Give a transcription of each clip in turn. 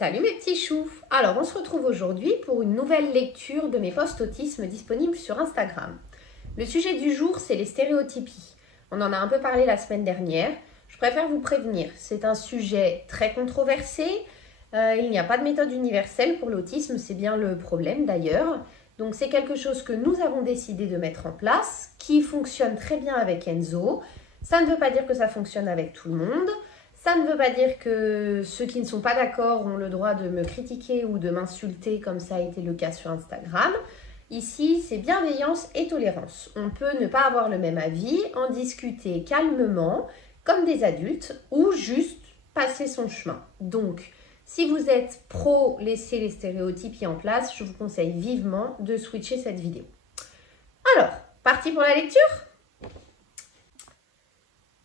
Salut mes petits choux! Alors on se retrouve aujourd'hui pour une nouvelle lecture de mes posts autisme disponibles sur Instagram. Le sujet du jour, c'est les stéréotypies. On en a un peu parlé la semaine dernière. Je préfère vous prévenir, c'est un sujet très controversé. Il n'y a pas de méthode universelle pour l'autisme, c'est bien le problème d'ailleurs. Donc c'est quelque chose que nous avons décidé de mettre en place, qui fonctionne très bien avec Enzo. Ça ne veut pas dire que ça fonctionne avec tout le monde. Ça ne veut pas dire que ceux qui ne sont pas d'accord ont le droit de me critiquer ou de m'insulter comme ça a été le cas sur Instagram. Ici, c'est bienveillance et tolérance. On peut ne pas avoir le même avis, en discuter calmement, comme des adultes, ou juste passer son chemin. Donc, si vous êtes pro laisser les stéréotypes en place, je vous conseille vivement de switcher cette vidéo. Alors, parti pour la lecture?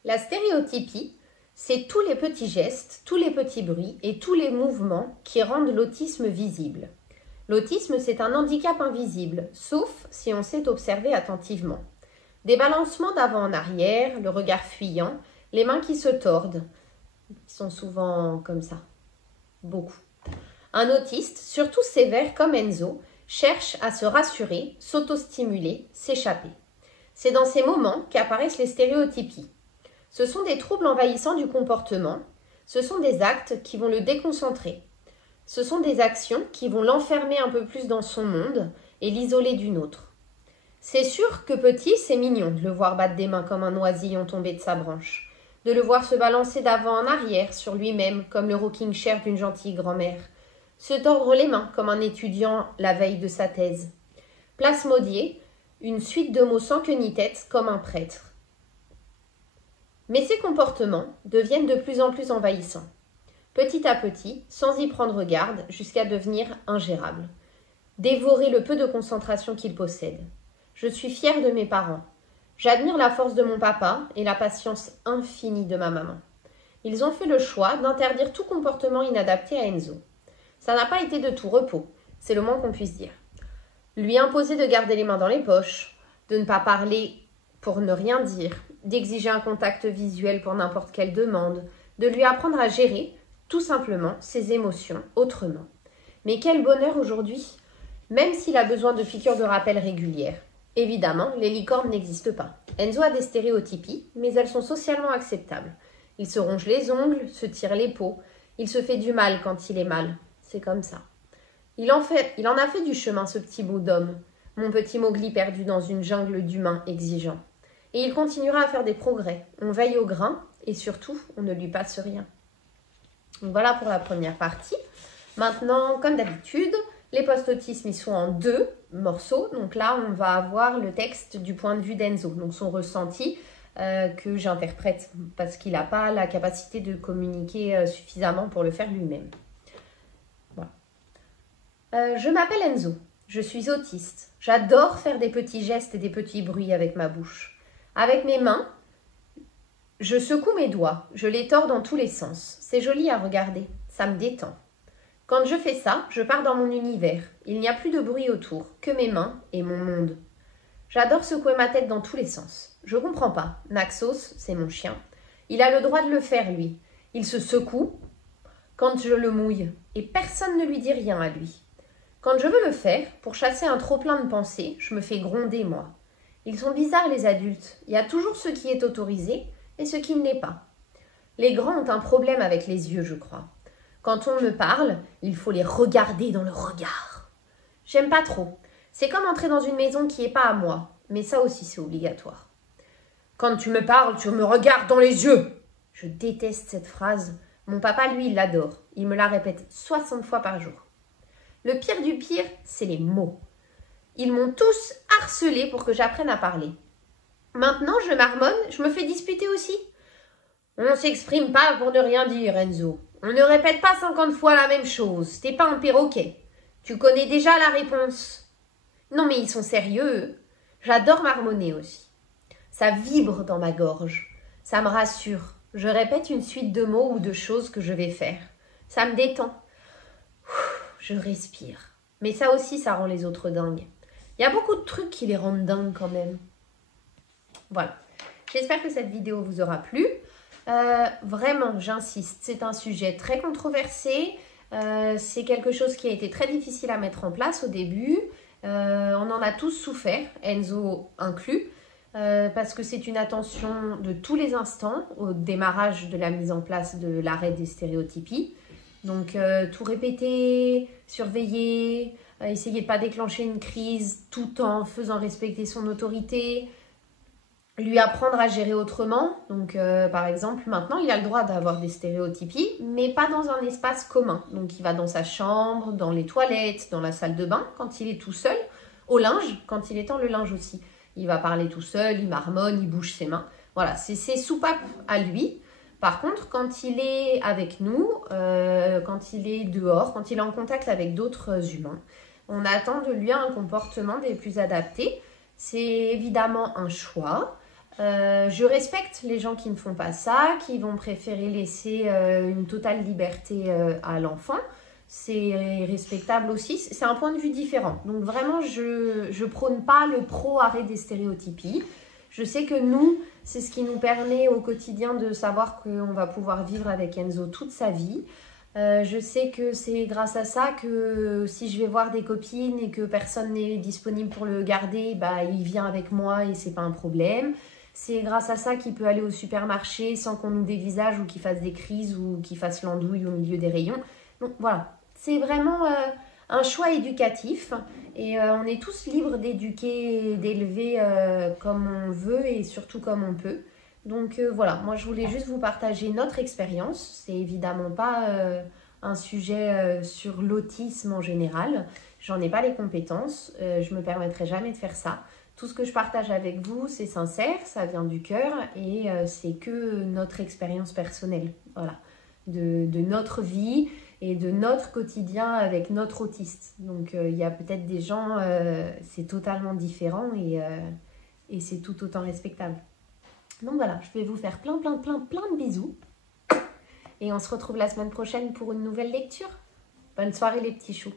La stéréotypie, c'est tous les petits gestes, tous les petits bruits et tous les mouvements qui rendent l'autisme visible. L'autisme, c'est un handicap invisible, sauf si on sait observer attentivement. Des balancements d'avant en arrière, le regard fuyant, les mains qui se tordent. Ils sont souvent comme ça. Beaucoup. Un autiste, surtout sévère comme Enzo, cherche à se rassurer, s'autostimuler, s'échapper. C'est dans ces moments qu'apparaissent les stéréotypies. Ce sont des troubles envahissants du comportement, ce sont des actes qui vont le déconcentrer. Ce sont des actions qui vont l'enfermer un peu plus dans son monde et l'isoler d'une autre. C'est sûr que petit, c'est mignon de le voir battre des mains comme un oisillon tombé de sa branche, de le voir se balancer d'avant en arrière sur lui-même comme le rocking chair d'une gentille grand-mère, se tordre les mains comme un étudiant la veille de sa thèse. Plasmodier, une suite de mots sans queue ni tête comme un prêtre. Mais ces comportements deviennent de plus en plus envahissants. Petit à petit, sans y prendre garde, jusqu'à devenir ingérables. Dévorer le peu de concentration qu'ils possèdent. Je suis fière de mes parents. J'admire la force de mon papa et la patience infinie de ma maman. Ils ont fait le choix d'interdire tout comportement inadapté à Enzo. Ça n'a pas été de tout repos, c'est le moins qu'on puisse dire. Lui imposer de garder les mains dans les poches, de ne pas parler pour ne rien dire, d'exiger un contact visuel pour n'importe quelle demande, de lui apprendre à gérer, tout simplement, ses émotions autrement. Mais quel bonheur aujourd'hui, même s'il a besoin de piqûres de rappel régulières. Évidemment, les licornes n'existent pas. Enzo a des stéréotypies, mais elles sont socialement acceptables. Il se ronge les ongles, se tire les peaux, il se fait du mal quand il est mal. C'est comme ça. Il en a fait du chemin, ce petit bout d'homme, mon petit Mowgli perdu dans une jungle d'humains exigeants. Et il continuera à faire des progrès. On veille au grain et surtout, on ne lui passe rien. Donc voilà pour la première partie. Maintenant, comme d'habitude, les posts autisme, ils sont en 2 morceaux. Donc là, on va avoir le texte du point de vue d'Enzo, donc son ressenti que j'interprète parce qu'il n'a pas la capacité de communiquer suffisamment pour le faire lui-même. Voilà. Je m'appelle Enzo, je suis autiste. J'adore faire des petits gestes et des petits bruits avec ma bouche. Avec mes mains, je secoue mes doigts, je les tords dans tous les sens. C'est joli à regarder, ça me détend. Quand je fais ça, je pars dans mon univers. Il n'y a plus de bruit autour, que mes mains et mon monde. J'adore secouer ma tête dans tous les sens. Je comprends pas. Naxos, c'est mon chien. Il a le droit de le faire, lui. Il se secoue quand je le mouille et personne ne lui dit rien à lui. Quand je veux le faire, pour chasser un trop-plein de pensées, je me fais gronder, moi. Ils sont bizarres, les adultes. Il y a toujours ce qui est autorisé et ce qui ne l'est pas. Les grands ont un problème avec les yeux, je crois. Quand on me parle, il faut les regarder dans le regard. J'aime pas trop. C'est comme entrer dans une maison qui n'est pas à moi. Mais ça aussi, c'est obligatoire. Quand tu me parles, tu me regardes dans les yeux. Je déteste cette phrase. Mon papa, lui, il l'adore. Il me la répète 60 fois par jour. Le pire du pire, c'est les mots. Ils m'ont tous harcelé pour que j'apprenne à parler. Maintenant, je marmonne, je me fais disputer aussi. On ne s'exprime pas pour ne rien dire, Enzo. On ne répète pas 50 fois la même chose. T'es pas un perroquet. Tu connais déjà la réponse. Non, mais ils sont sérieux. J'adore marmonner aussi. Ça vibre dans ma gorge. Ça me rassure. Je répète une suite de mots ou de choses que je vais faire. Ça me détend. Je respire. Mais ça aussi, ça rend les autres dingues. Il y a beaucoup de trucs qui les rendent dingues quand même. Voilà. J'espère que cette vidéo vous aura plu. Vraiment, j'insiste, c'est un sujet très controversé. C'est quelque chose qui a été très difficile à mettre en place au début. On en a tous souffert, Enzo inclus, parce que c'est une attention de tous les instants au démarrage de la mise en place de l'arrêt des stéréotypies. Donc tout répéter, surveiller, essayer de ne pas déclencher une crise tout en faisant respecter son autorité, lui apprendre à gérer autrement. Donc par exemple, maintenant il a le droit d'avoir des stéréotypies, mais pas dans un espace commun. Donc il va dans sa chambre, dans les toilettes, dans la salle de bain quand il est tout seul, au linge quand il étend le linge aussi. Il va parler tout seul, il marmonne, il bouge ses mains. Voilà, c'est ses soupapes à lui. Par contre, quand il est avec nous, quand il est dehors, quand il est en contact avec d'autres humains, on attend de lui un comportement des plus adaptés. C'est évidemment un choix. Je respecte les gens qui ne font pas ça, qui vont préférer laisser une totale liberté à l'enfant. C'est respectable aussi. C'est un point de vue différent. Donc vraiment, je prône pas le pro-arrêt des stéréotypies. Je sais que nous, c'est ce qui nous permet au quotidien de savoir qu'on va pouvoir vivre avec Enzo toute sa vie. Je sais que c'est grâce à ça que si je vais voir des copines et que personne n'est disponible pour le garder, bah, il vient avec moi et c'est pas un problème. C'est grâce à ça qu'il peut aller au supermarché sans qu'on nous dévisage ou qu'il fasse des crises ou qu'il fasse l'andouille au milieu des rayons. Donc voilà, c'est vraiment un choix éducatif et on est tous libres d'éduquer et d'élever comme on veut et surtout comme on peut. Donc voilà, moi je voulais juste vous partager notre expérience. C'est évidemment pas un sujet sur l'autisme en général. J'en ai pas les compétences, je me permettrai jamais de faire ça. Tout ce que je partage avec vous, c'est sincère, ça vient du cœur et c'est que notre expérience personnelle, voilà, de notre vie et de notre quotidien avec notre autiste. Donc il y a peut-être des gens, c'est totalement différent et c'est tout autant respectable. Donc voilà, je vais vous faire plein de bisous et on se retrouve la semaine prochaine pour une nouvelle lecture. Bonne soirée les petits choux.